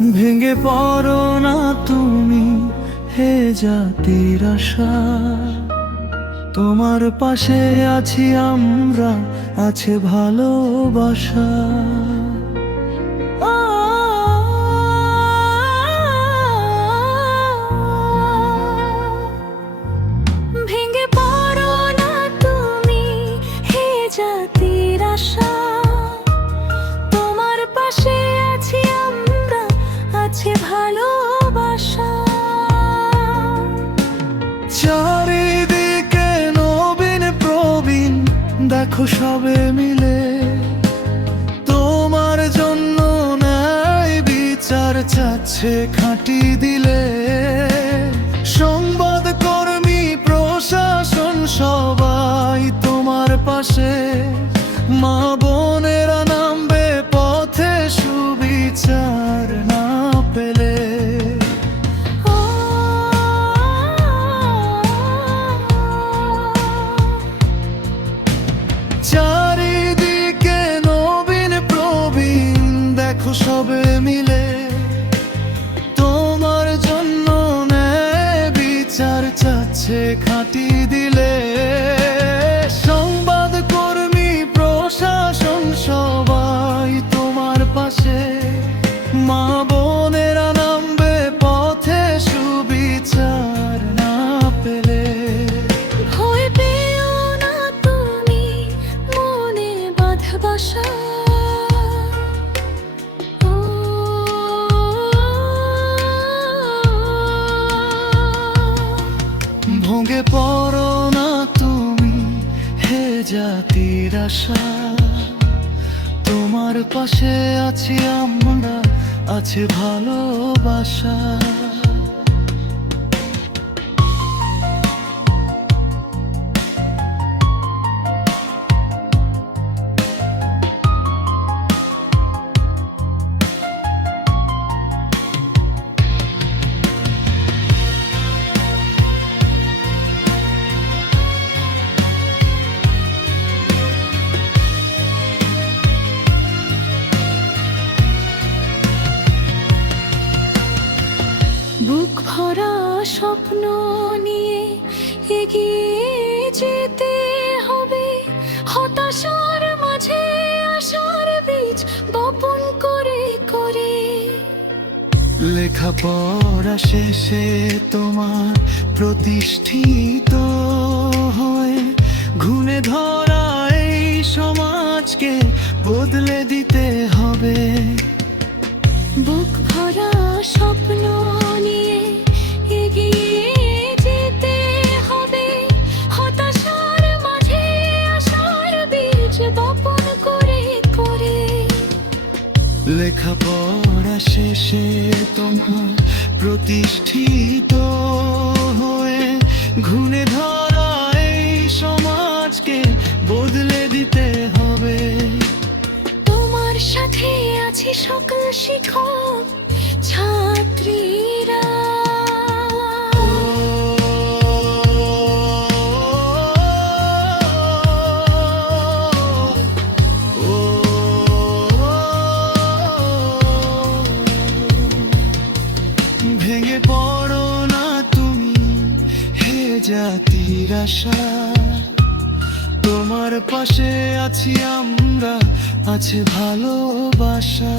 ভেঙে পড়ো না তুমি, হে জাতির আশা। তোমার পাশে আছি আমরা, আছে ভালোবাসা। ভেঙে পড়ো না তুমি, হে জাতির আশা। তোমার পাশে আছি আমরা, আছে ভালোবাসা। চারিদিকে নবীন প্রবীণ, দেখো সবে মিলে তোমার জন্য ন্যায় বিচার চাচ্ছে খাঁটি দিলে। সংবাদ কর্মী প্রশাসন সবাই তোমার পাশে, মা বোনেরা নামবে পথে সুবিচার না পেলে। চারিদিকে নবীন প্রবীণ, দেখো সবে মিলে তোমার জন্য ন্যায় বিচার চাচ্ছে খাঁটি দিলে। সংবাদ কর্মী প্রশাসন সবাই তোমার পাশে, মা বোনেরা নামবে পথে সুবিচার না পেলে। ভয় পেও না তুমি, মনে বাঁধ বাসা। ভেঙে পড়ো না তুমি, হে জাতির আশা। তোমার পাশে আছি আমরা, আছে ভালোবাসা। বুক ভরা স্বপ্ন নিয়ে এগিয়ে যেতে হবে। হতাশার মাঝে আশার বীজ বপন করে করে। লেখাপড়া শেষে তোমার প্রতিষ্ঠিত হয়ে, ঘুণে ধরা এই সমাজকে বদলে দিতে হবে। বুক ভরা স্বপ্ন নিয়ে এগিয়ে যেতে হবে। হতাশার মাঝে আশার বীজ বপন করে করে। লেখাপড়া শেষে তোমার প্রতিষ্ঠিত হয়ে, ঘুণে ধরা এই সমাজকে বদলে দিতে হবে। তোমার সাথে আছে সকল শিক্ষক ছাত্রীরা। ভেঙে পড়ো না তুমি, হে জাতির আশা। তোমার পাশে আছি আমরা, আছে ভালোবাসা।